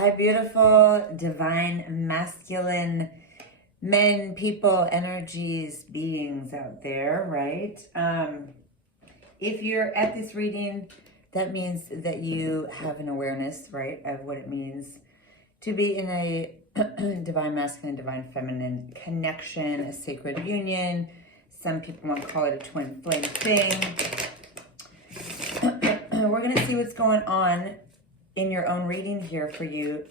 Hi, beautiful, divine, masculine men, people, energies, beings out there, right? If you're at this reading, that means that you have an awareness, right, of what it means to be in a divine masculine, divine feminine connection, a sacred union. Some people want to call it a twin flame thing. We're going to see what's going on in your own reading here for you,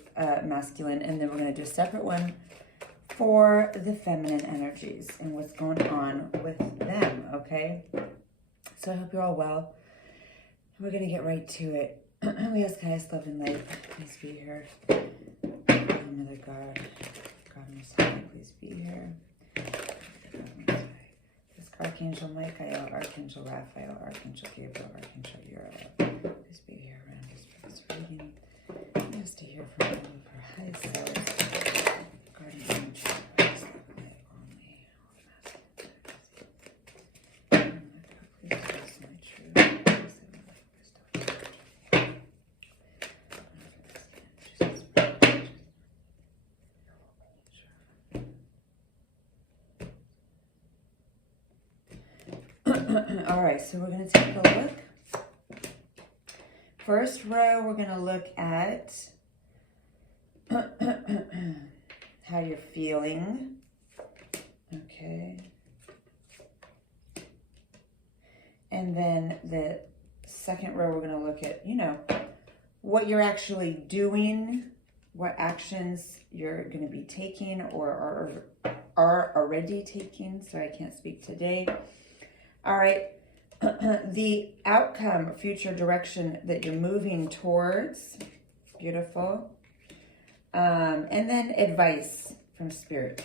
masculine, and then we're going to do a separate one for the feminine energies and what's going on with them, okay? So I hope you're all well. We're going to get right to it. We ask highest love and light, please be here. Mother God, God Most High, please be here. Archangel Michael, Archangel Raphael, Archangel Gabriel, Archangel Uriel, please be here around us for this reading. Just to hear from all of our high selves, guardian angel, highest love and light only, please bless my truth. All right, so we're going to take a look. First row, we're going to look at how you're feeling. Okay. And then the second row, we're going to look at, what you're actually doing, what actions you're going to be taking or are already taking. Sorry, I can't speak today. All right, the outcome, future direction that you're moving towards, beautiful. And then advice from Spirit.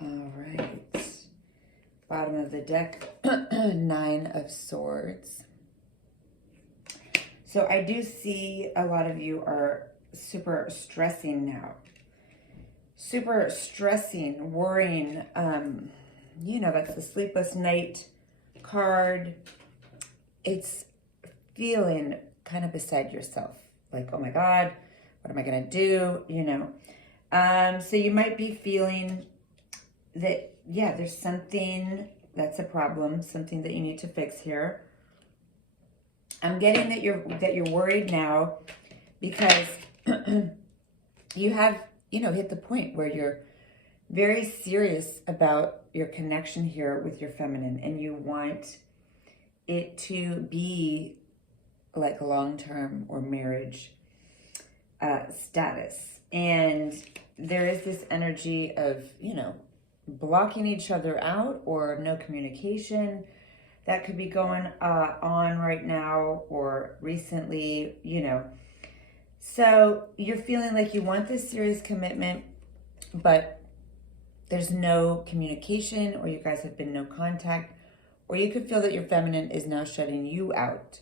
All right, bottom of the deck, 9 of Swords. So I do see a lot of you are super stressing now. Super stressing, worrying, that's the sleepless night card. It's feeling kind of beside yourself. Like, oh my God, what am I going to do? So you might be feeling that, there's something that's a problem, something that you need to fix here. I'm getting that you're worried now because you have hit the point where you're very serious about your connection here with your feminine and you want it to be like a long-term or marriage status. And there is this energy of, blocking each other out or no communication that could be going on right now or recently, So you're feeling like you want this serious commitment, but there's no communication or you guys have been no contact, or you could feel that your feminine is now shutting you out.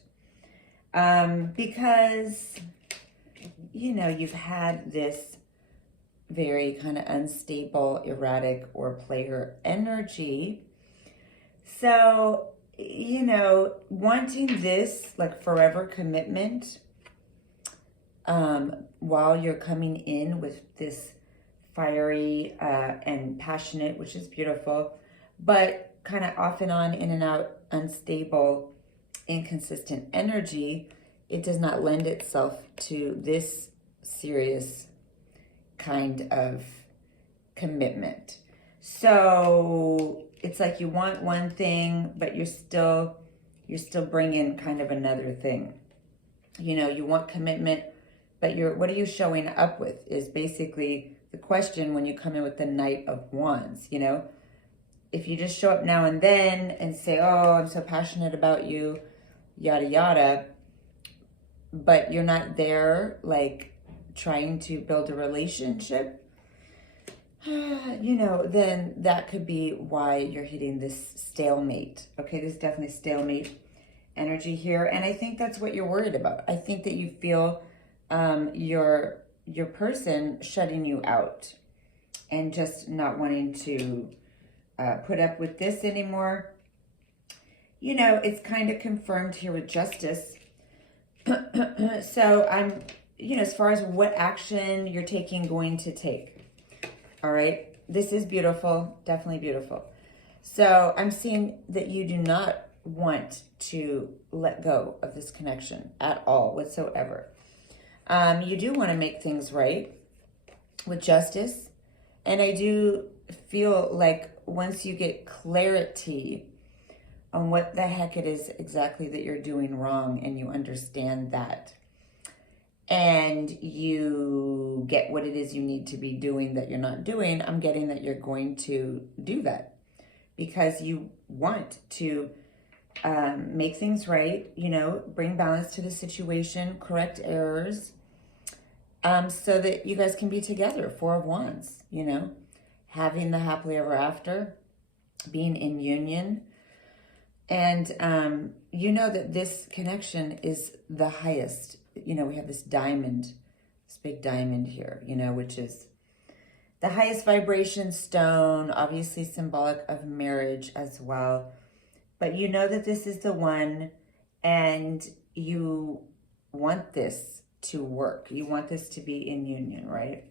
Because, you've had this very kind of unstable, erratic, or player energy. So, wanting this like forever commitment, while you're coming in with this fiery and passionate, which is beautiful, but kind of off and on, in and out, unstable, inconsistent energy, it does not lend itself to this serious kind of commitment. So it's like you want one thing, but you're still bringing kind of another thing. You want commitment, but what are you showing up with is basically the question when you come in with the Knight of Wands, If you just show up now and then and say, oh, I'm so passionate about you, yada, yada, but you're not there, like, trying to build a relationship, then that could be why you're hitting this stalemate. Okay, there's definitely stalemate energy here. And I think that's what you're worried about. I think that you feel your person shutting you out and just not wanting to put up with this anymore. It's kind of confirmed here with Justice. So I'm, as far as what action you're going to take. All right. This is beautiful. Definitely beautiful. So I'm seeing that you do not want to let go of this connection at all whatsoever. You do want to make things right with justice. And I do feel like once you get clarity on what the heck it is exactly that you're doing wrong and you understand that, and you get what it is you need to be doing that you're not doing, I'm getting that you're going to do that because you want to make things right, bring balance to the situation, correct errors, so that you guys can be together, Four of Wands, having the happily ever after, being in union. And you know that this connection is the highest. We have this diamond, this big diamond here, which is the highest vibration stone, obviously symbolic of marriage as well. But you know that this is the one, and you want this to work. You want this to be in union, right?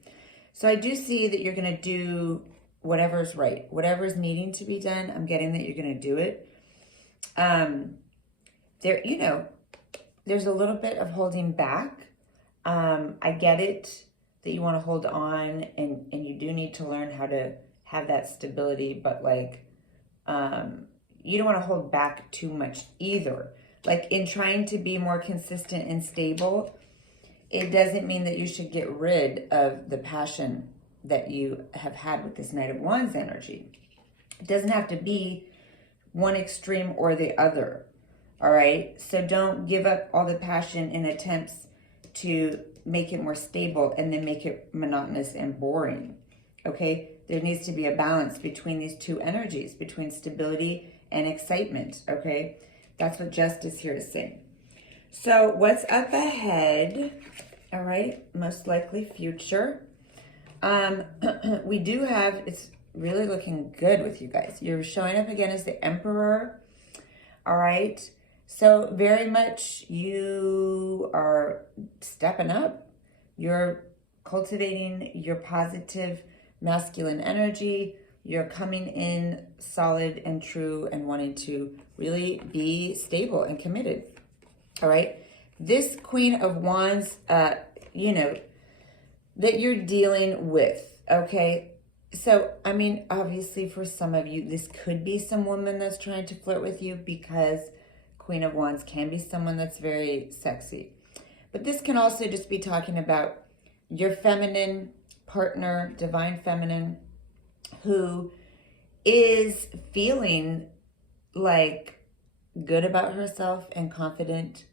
So I do see that you're going to do whatever's right. Whatever's needing to be done, I'm getting that you're going to do it. There's a little bit of holding back. I get it that you want to hold on, and you do need to learn how to have that stability, but you don't want to hold back too much either. Like in trying to be more consistent and stable, it doesn't mean that you should get rid of the passion that you have had with this Knight of Wands energy. It doesn't have to be one extreme or the other. All right. So don't give up all the passion in attempts to make it more stable and then make it monotonous and boring. Okay. There needs to be a balance between these two energies, between stability and excitement. Okay. That's what Justice here is saying. So what's up ahead? All right. Most likely future. We do have, it's really looking good with you guys. You're showing up again as the Emperor. All right. So very much you are stepping up. You're cultivating your positive masculine energy. You're coming in solid and true and wanting to really be stable and committed. All right. This Queen of Wands, that you're dealing with. Okay. So, I mean, obviously for some of you, this could be some woman that's trying to flirt with you, because Queen of Wands can be someone that's very sexy. But this can also just be talking about your feminine partner, divine feminine, who is feeling like good about herself and confident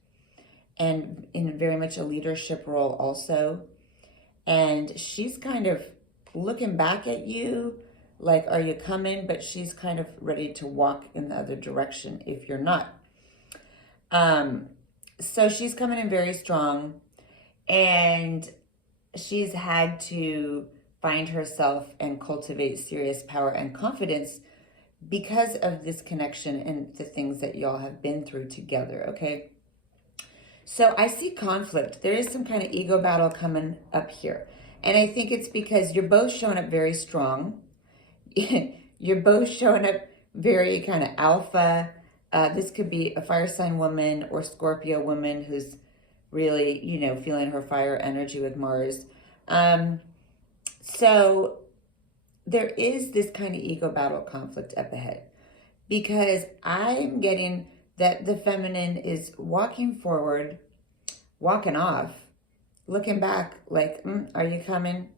and in very much a leadership role also. And she's kind of looking back at you like, are you coming? But she's kind of ready to walk in the other direction if you're not. So she's coming in very strong, and she's had to find herself and cultivate serious power and confidence because of this connection and the things that y'all have been through together, okay? So I see conflict. There is some kind of ego battle coming up here. And I think it's because you're both showing up very strong. You're both showing up very kind of alpha. This could be a fire sign woman or Scorpio woman who's really, feeling her fire energy with Mars. So there is this kind of ego battle conflict up ahead, because I'm getting that the feminine is walking forward, walking off, looking back like, are you coming?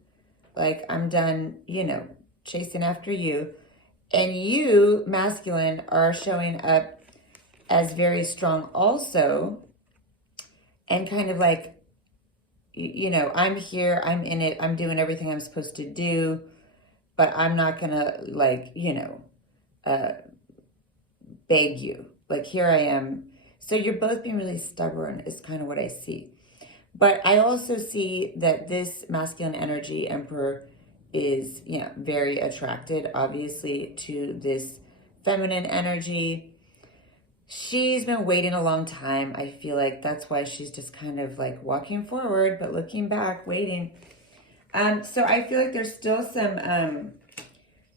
Like, I'm done, chasing after you. And you, masculine, are showing up as very strong also, and kind of like, I'm here, I'm in it, I'm doing everything I'm supposed to do, but I'm not gonna beg you. Like, here I am. So you're both being really stubborn is kind of what I see. But I also see that this masculine energy Emperor is, very attracted, obviously, to this feminine energy. she's been waiting a long time. I feel like that's why she's just kind of like walking forward, but looking back, waiting. So I feel like there's still some,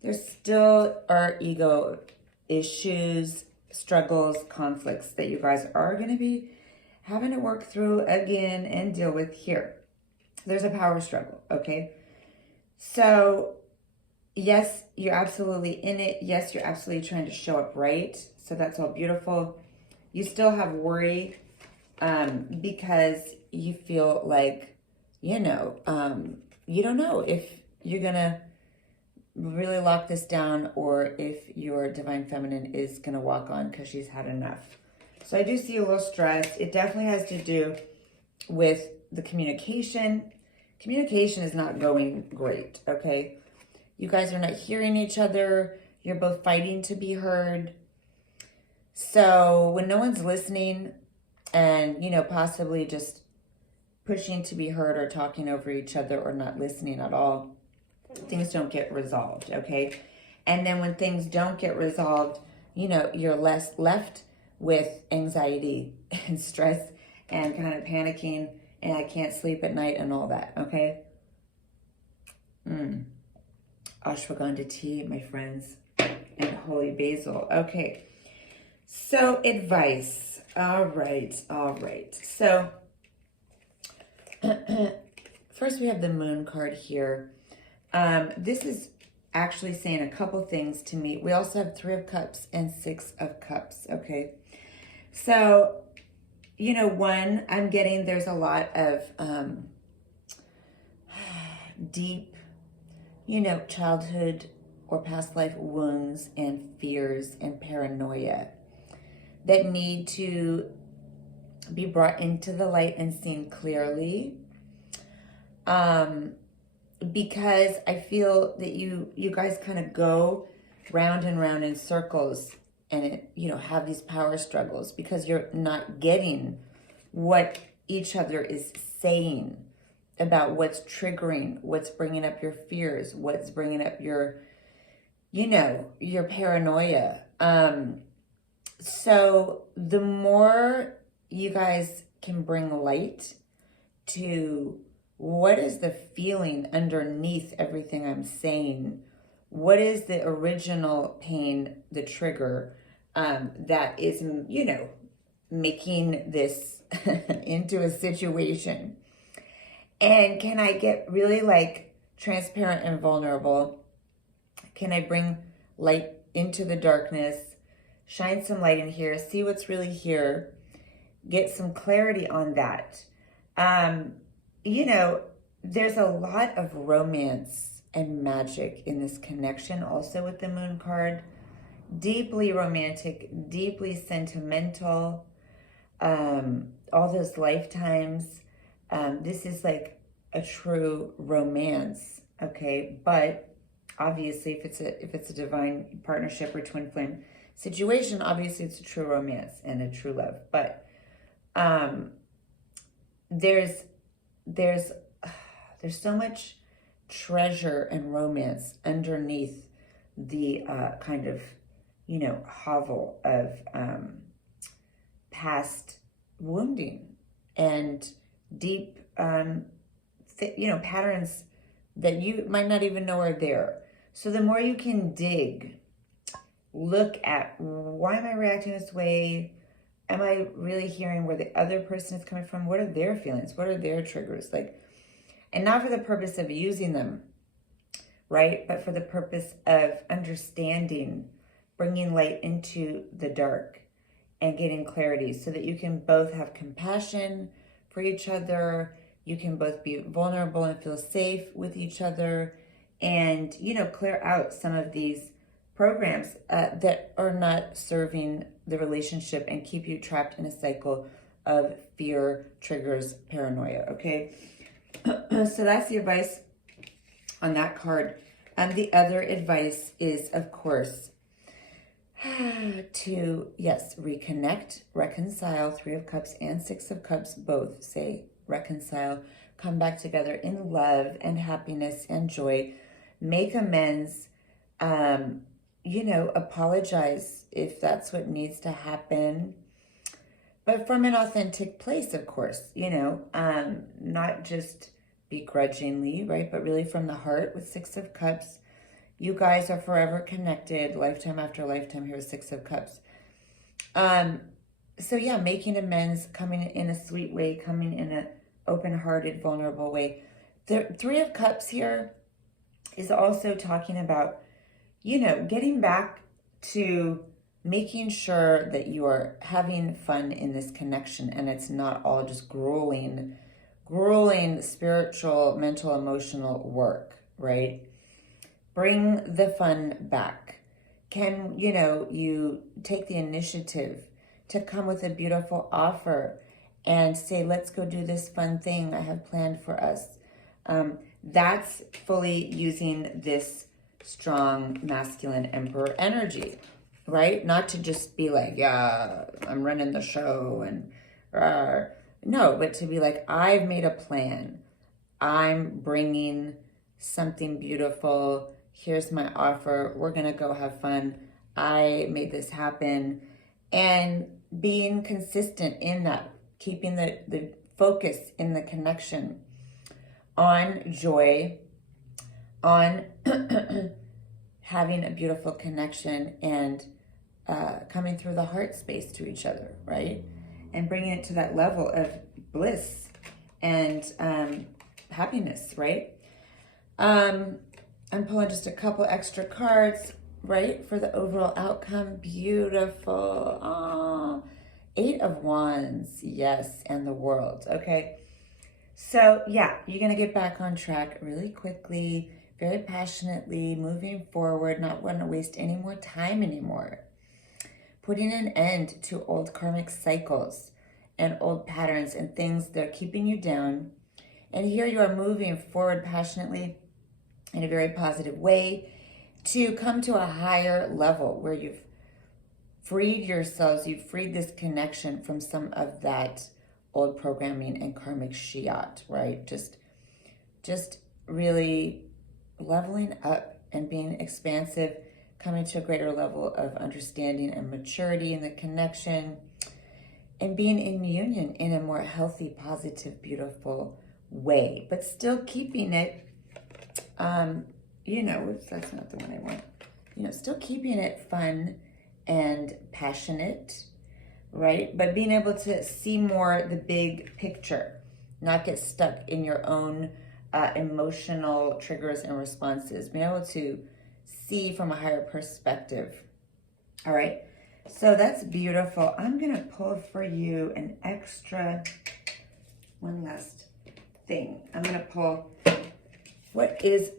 there still are ego issues, struggles, conflicts that you guys are going to be having to work through again and deal with here. There's a power struggle, okay? So, yes, you're absolutely in it. Yes, you're absolutely trying to show up right. So that's all beautiful. You still have worry because you feel like, you don't know if you're going to really lock this down or if your divine feminine is going to walk on because she's had enough. So I do see a little stress. It definitely has to do with the communication. Communication is not going great, okay? You guys are not hearing each other. You're both fighting to be heard. So when no one's listening and, possibly just pushing to be heard or talking over each other or not listening at all, things don't get resolved, okay? And then when things don't get resolved, you're left with anxiety and stress and kind of panicking and I can't sleep at night and all that, okay? Ashwagandha tea, my friends, and holy basil. Okay, so advice. All right. So first we have the moon card here. This is actually saying a couple things to me. We also have 3 of Cups and 6 of Cups, okay? So, one, I'm getting there's a lot of deep, childhood or past life wounds and fears and paranoia that need to be brought into the light and seen clearly. Because I feel that you guys kind of go round and round in circles and have these power struggles because you're not getting what each other is saying about what's triggering, what's bringing up your fears, what's bringing up your paranoia. So the more you guys can bring light to what is the feeling underneath everything I'm saying, what is the original pain, the trigger that is, making this into a situation. And can I get really transparent and vulnerable? Can I bring light into the darkness, shine some light in here, see what's really here, get some clarity on that? There's a lot of romance and magic in this connection also with the moon card. Deeply romantic, deeply sentimental, all those lifetimes. This is like a true romance, okay? But obviously if it's a divine partnership or twin flame situation, obviously it's a true romance and a true love. But there's so much treasure and romance underneath the kind of hovel of past wounding and deep patterns that you might not even know are there. So the more you can dig, look at, why am I reacting this way? Am I really hearing where the other person is coming from? What are their feelings? What are their triggers? And not for the purpose of using them, right? But for the purpose of understanding, bringing light into the dark and getting clarity so that you can both have compassion for each other. You can both be vulnerable and feel safe with each other and, clear out some of these programs that are not serving the relationship and keep you trapped in a cycle of fear, triggers, paranoia, okay? So that's the advice on that card. The other advice is, of course, to, yes, reconnect, reconcile. 3 of Cups and 6 of Cups both say reconcile, come back together in love and happiness and joy, make amends, you know, apologize if that's what needs to happen. But from an authentic place, of course, you know, not just begrudgingly, right? But really from the heart with Six of Cups. You guys are forever connected, lifetime after lifetime here with Six of Cups. So yeah, making amends, coming in a sweet way, coming in an open-hearted, vulnerable way. The Three of Cups here is also talking about, you know, getting back to making sure that you are having fun in this connection and it's not all just grueling spiritual, mental, emotional work, right? Bring the fun back. Can, you know, you take the initiative to come with a beautiful offer and say, let's go do this fun thing I have planned for us. That's fully using this strong masculine emperor energy, right? Not to just be like, yeah, I'm running the show and no, but to be like, I've made a plan. I'm bringing something beautiful. Here's my offer. We're going to go have fun. I made this happen. And being consistent in that, keeping the focus in the connection on joy, on having a beautiful connection and coming through the heart space to each other, right? And bringing it to that level of bliss and happiness, right? I'm pulling just a couple extra cards, right, for the overall outcome. Beautiful. Aww. 8 of Wands, yes, and the World, okay? So, yeah, you're going to get back on track really quickly, very passionately, moving forward, not want to waste any more time anymore. Putting an end to old karmic cycles and old patterns and things that are keeping you down. And here you are moving forward passionately in a very positive way to come to a higher level where you've freed yourselves, you've freed this connection from some of that old programming and karmic shiat, right? Just really leveling up and being expansive, coming to a greater level of understanding and maturity in the connection, and being in union in a more healthy, positive, beautiful way, but still keeping it, you know, that's not the one I want, you know, still keeping it fun and passionate, right? But being able to see more the big picture, not get stuck in your own emotional triggers and responses, being able to see from a higher perspective. All right, so that's beautiful. I'm gonna pull for you an extra, one last thing. I'm gonna pull, what is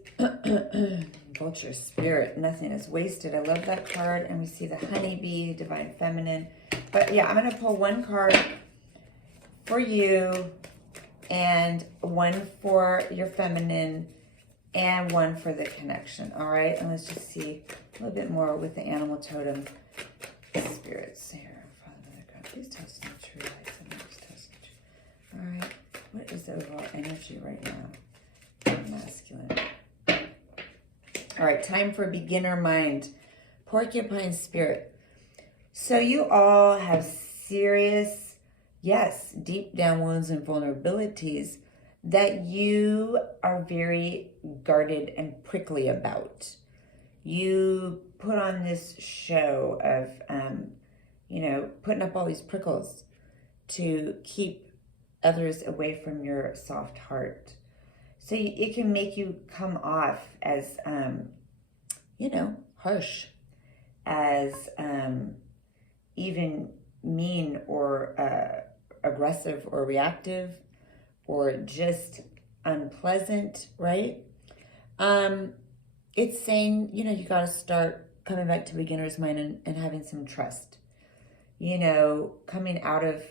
Vulture Spirit? Nothing is wasted. I love that card. And we see the honeybee, divine feminine. But yeah, I'm gonna pull one card for you and one for your feminine and one for the connection. All right, and let's just see a little bit more with the animal totem spirits here. Father God, please tell us the true light. Please tell us the true. All right, what is the overall energy right now? Masculine. All right, time for beginner mind. Porcupine spirit. So you all have serious, yes, deep down wounds and vulnerabilities that you are very guarded and prickly about. You put on this show of, you know, putting up all these prickles to keep others away from your soft heart. So it can make you come off as, you know, harsh, as even mean or aggressive or reactive or just unpleasant, right? It's saying, you know, you got to start coming back to beginner's mind and having some trust. You know, coming out of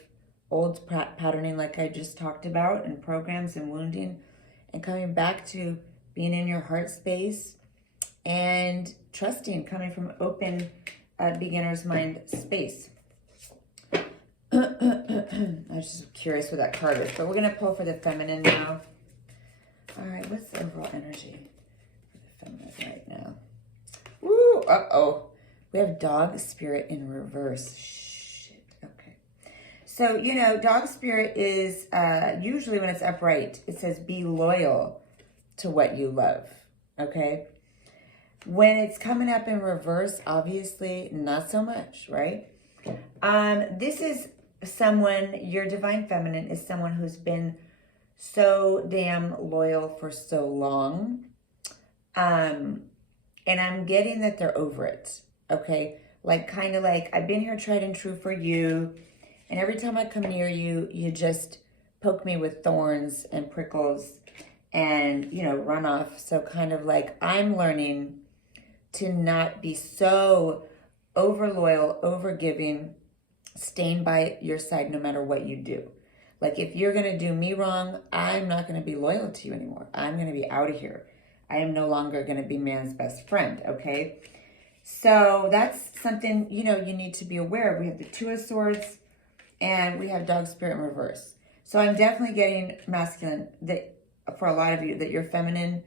old patterning like I just talked about and programs and wounding, and coming back to being in your heart space and trusting, coming from open beginner's mind space. I was just curious what that card is, but we're going to pull for the feminine now. All right, what's the overall energy for the feminine right now? Woo! uh-oh. We have dog spirit in reverse. Shit, okay. So, you know, dog spirit is usually when it's upright, it says be loyal to what you love, okay? When it's coming up in reverse, obviously not so much, right? This is someone, your divine feminine is someone who's been so damn loyal for so long. And I'm getting that they're over it, okay? Like, kind of like, I've been here tried and true for you, and every time I come near you, you just poke me with thorns and prickles and, you know, run off. So kind of like, I'm learning to not be so over loyal, over giving, staying by your side no matter what you do. Like, if you're going to do me wrong, I'm not going to be loyal to you anymore. I'm going to be out of here. I am no longer going to be man's best friend, okay? So that's something, you know, you need to be aware of. We have the Two of Swords and we have dog spirit in reverse. So I'm definitely getting masculine, that for a lot of you, that your feminine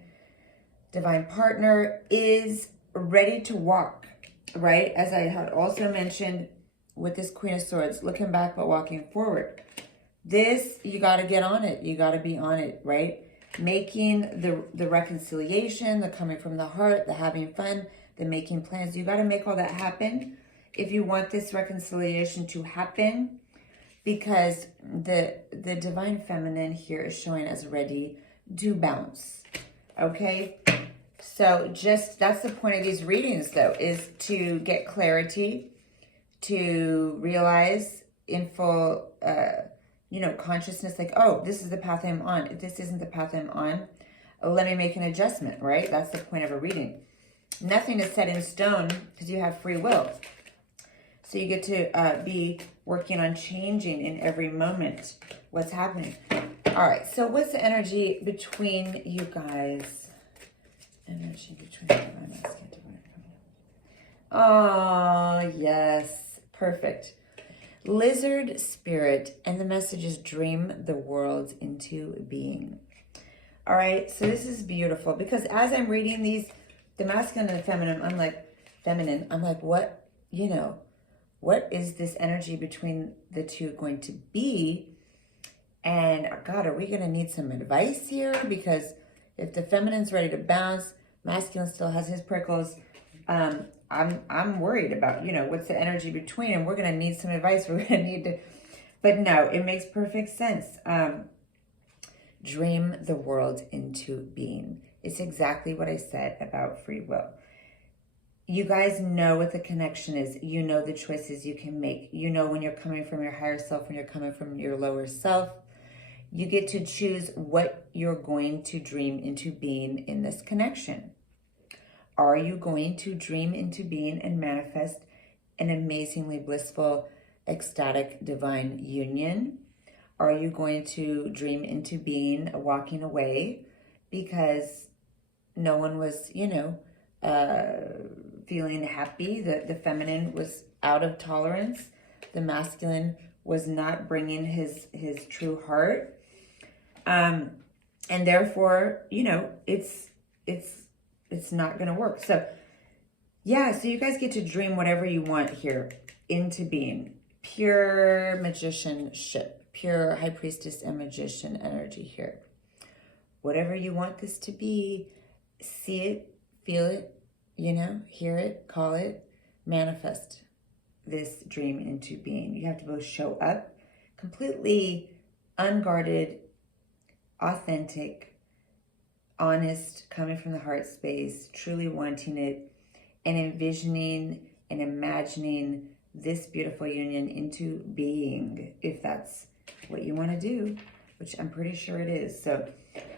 divine partner is ready to walk, right? As I had also mentioned with this Queen of Swords, looking back but walking forward. This, you got to get on it. You got to be on it, right? Making the reconciliation, the coming from the heart, the having fun, the making plans. You got to make all that happen if you want this reconciliation to happen, because the divine feminine here is showing as ready to bounce, okay? So just, that's the point of these readings, though, is to get clarity, to realize in full, you know, consciousness, like, oh, this is the path I'm on. If this isn't the path I'm on, let me make an adjustment, right? That's the point of a reading. Nothing is set in stone because you have free will. So you get to be working on changing in every moment what's happening. All right, so what's the energy between you guys? Energy between divine masculine and divine feminine. Oh, yes. Perfect. Lizard spirit, and the message is dream the world into being. All right, so this is beautiful because as I'm reading these, the masculine and the feminine, I'm like, what, you know, what is this energy between the two going to be? And God, are we going to need some advice here? Because if the feminine's ready to bounce, masculine still has his prickles. I'm worried about, you know, what's the energy between, and we're going to need some advice. We're going to need to, but no, it makes perfect sense. Dream the world into being. It's exactly what I said about free will. You guys know what the connection is. You know the choices you can make. You know when you're coming from your higher self, when you're coming from your lower self. You get to choose what you're going to dream into being in this connection. Are you going to dream into being and manifest an amazingly blissful, ecstatic, divine union? Are you going to dream into being walking away because no one was, you know, feeling happy? The feminine was out of tolerance. The masculine was not bringing his true heart. And therefore, you know, it's not going to work. So, yeah, so you guys get to dream whatever you want here into being. Pure magicianship, pure high priestess and magician energy here. Whatever you want this to be, see it, feel it, you know, hear it, call it, manifest this dream into being. You have to both show up completely unguarded, authentic, honest, coming from the heart space, truly wanting it, and envisioning and imagining this beautiful union into being, if that's what you want to do, which I'm pretty sure it is. So,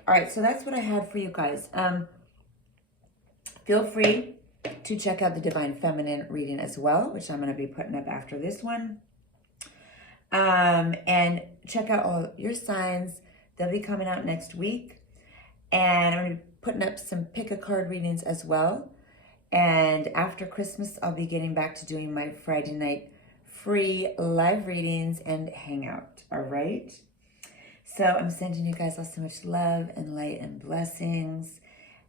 all right, so that's what I had for you guys. Feel free to check out the Divine Feminine reading as well, which I'm going to be putting up after this one. And check out all your signs. They'll be coming out next week. And I'm going to be putting up some pick a card readings as well. And after Christmas, I'll be getting back to doing my Friday night free live readings and hangout. All right? So I'm sending you guys all so much love and light and blessings.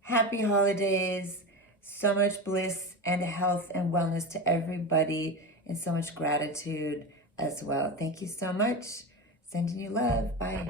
Happy holidays. So much bliss and health and wellness to everybody, and so much gratitude as well. Thank you so much. Sending you love. Bye.